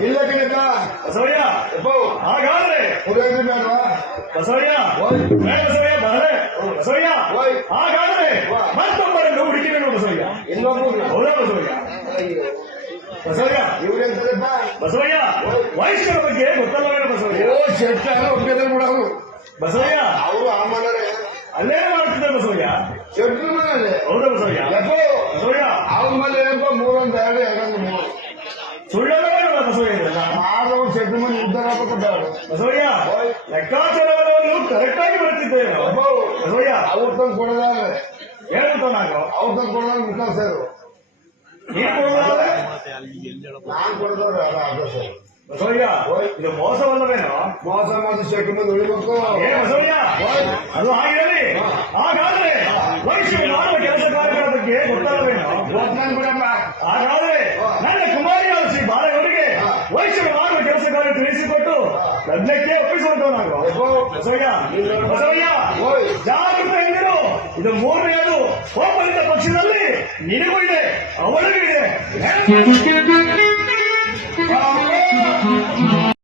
ಇಲ್ಲ. ಕಣಕ್ಕ ಬಸವಯ್ಯ ಹಾಗಾದ್ರೆ ಬಸವಯ್ಯ ಬಸವಯ್ಯ ಬಹಳೆ ಬಸವಯ್ಯ. ಹಾಗಾದ್ರೆ. ಮತ್ತೊಬ್ಬರನ್ನು ಹುಡುಕಿವೇನು ಬಸವಯ್ಯ? ಇನ್ನೊಬ್ಬರು ಹೌದಾ ಬಸವಯ್ಯ? ಬಸವಯ್ಯ ಇವ್ರೆಂತದಪ್ಪ ಬಸವಯ್ಯ ವಯಸ್ಸಿನ ಬಗ್ಗೆ ಗೊತ್ತಲ್ಲವೇನು ಬಸವಯ್ಯ? ಓ ಶೆಟ್ಟ ಒಪ್ಪಿದ್ರೆ ಬಿಡೋರು ಬಸವಯ್ಯ ಅವರು ಆ ಮನರೇ ಅಲ್ಲೇ ಮಾಡ್ತಿದ್ದ ಬಸವಯ್ಯ? ಶೆಟ್ರು ಮನೆಯಲ್ಲೇ. ಹೌದಾ ಬಸವಯ್ಯ? ಯಪ್ಪ ಬಸವಯ್ಯ ಸುಳ್ಳಲ್ಲ ಬಸವಯ್ಯ? ಆದವ ಶೆಟ್ರು ಮನೆ ಉದ್ದಾರ ಬಸವಯ್ಯ ಲೆಕ್ಕಾಚಾರಗಳನ್ನು ಕರೆಕ್ಟ್ ಆಗಿ ಬರ್ತಿದ್ದೇವೆ ಬಸವಯ್ಯ. ಅವ್ರ ತಂದು ಕೊಡೋದಾದ್ರೆ. ಏನು ನಾವು ಅವ್ರ ತಂದು ಕೊಡೋದಾಗ ಮುಖ ಸೇರು. ನೀನು ಕೊಡುವುದಾದ್ರೆ ನಾನ್ ಕೊಡೋದವ್ರೆ ಅದ ಸರ್. ಬಸವಯ್ಯ ಇದು ಮೋಸವಲ್ಲವೇನೋ? ಮೋಸ ಮೋಸ ಶೆಟ್ರು ಮಂದಿ ಉಳಿಬೇಕು. ಏ ಬಸವಯ್ಯ ಅದು ಹಾಗಿರಲಿ. ಹಾಗಾದ್ರೆ ಮಾಡುವ ಕೆಲಸ ಕಾರ್ಯಗಳ ಬಗ್ಗೆ ಗೊತ್ತಲ್ಲವೇನೋ ಲಗ್ನಕ್ಕೆ ಒಪ್ಪಿಸುವಂತ ನಾವು. ಬಸವಯ್ಯ ಬಸವಯ್ಯ ಓಯ್. ಜಾಗೃತ ಎಂದಿರು ಇದು ಮೂರನೆಯದು. ಒಬ್ಬರಿದ್ದ ಪಕ್ಷದಲ್ಲಿ ನಿನಗೂ ಇದೆ ಅವಳಿಗೂ ಇದೆ.